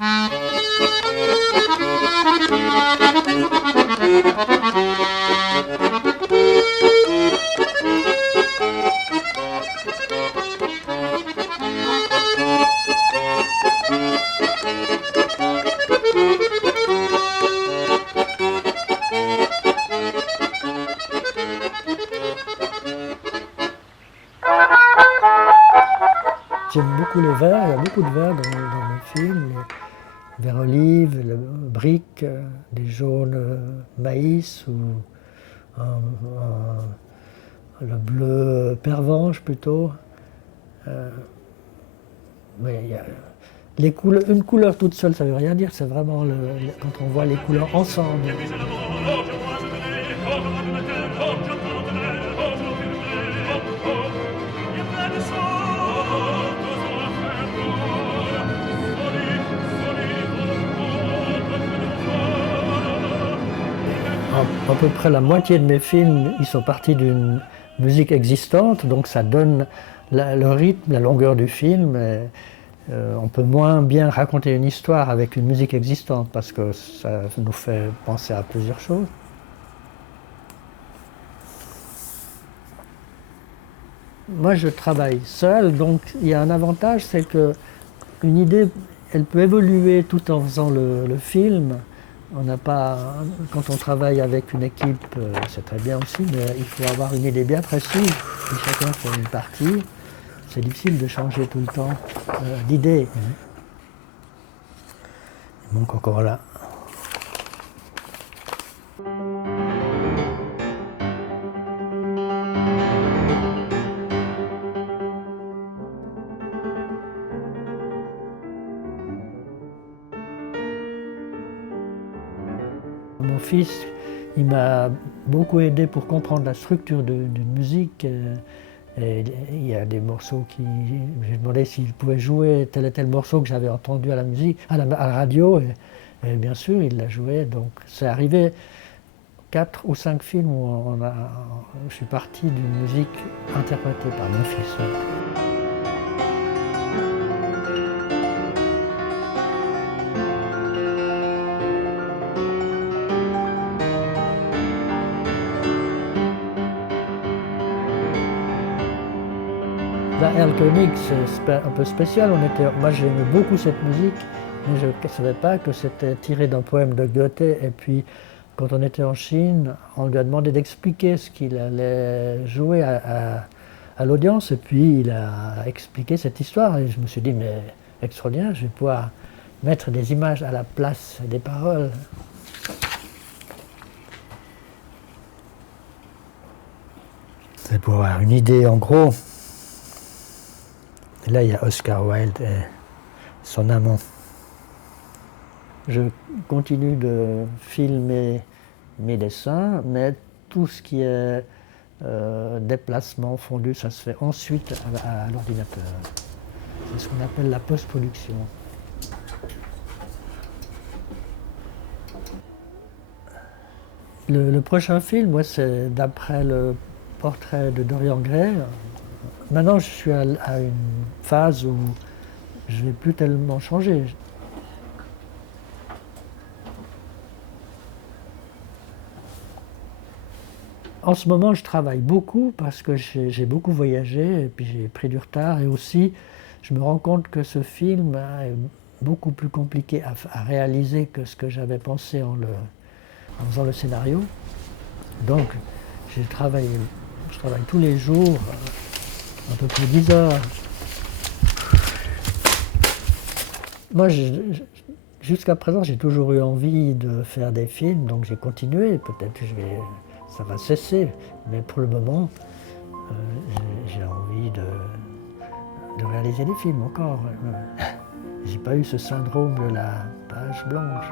J'aime beaucoup les verts, il y a beaucoup de verts dans mes films. Les verts olives, le brique, des jaunes maïs ou le bleu pervenche plutôt. Mais une couleur toute seule, ça ne veut rien dire, c'est vraiment quand on voit les couleurs ensemble. À peu près la moitié de mes films, ils sont partis d'une musique existante, donc ça donne le rythme, la longueur du film. On peut moins bien raconter une histoire avec une musique existante parce que ça nous fait penser à plusieurs choses. Moi, je travaille seul, donc il y a un avantage, c'est que une idée, elle peut évoluer tout en faisant le film. On n'a pas, quand on travaille avec une équipe, c'est très bien aussi, mais il faut avoir une idée bien précise. Et chacun fait une partie. C'est difficile de changer tout le temps d'idée. Il manque encore là. Mon fils, il m'a beaucoup aidé pour comprendre la structure d'une musique. Et il y a des morceaux j'ai demandé s'il pouvait jouer tel et tel morceau que j'avais entendu à la musique, à la radio, et bien sûr il l'a joué. Donc c'est arrivé 4 ou 5 films où je suis parti d'une musique interprétée par mon fils. Erlkönig, c'est un peu spécial. Moi j'aimais beaucoup cette musique, mais je ne savais pas que c'était tiré d'un poème de Goethe. Et puis quand on était en Chine, on lui a demandé d'expliquer ce qu'il allait jouer à l'audience. Et puis il a expliqué cette histoire. Et je me suis dit, mais extraordinaire, je vais pouvoir mettre des images à la place des paroles. C'est pour avoir une idée en gros. Et là, il y a Oscar Wilde et son amant. Je continue de filmer mes dessins, mais tout ce qui est déplacement, fondu, ça se fait ensuite à l'ordinateur. C'est ce qu'on appelle la post-production. Le prochain film, ouais, c'est d'après le portrait de Dorian Gray. Maintenant, je suis à une phase où je ne vais plus tellement changer. En ce moment, je travaille beaucoup parce que j'ai beaucoup voyagé et puis j'ai pris du retard. Et aussi, je me rends compte que ce film est beaucoup plus compliqué à réaliser que ce que j'avais pensé en faisant le scénario. Donc, je travaille tous les jours, à peu près 10 heures. Moi, jusqu'à présent, j'ai toujours eu envie de faire des films, donc j'ai continué. Peut-être que ça va cesser, mais pour le moment, j'ai envie de réaliser des films encore. J'ai pas eu ce syndrome de la page blanche.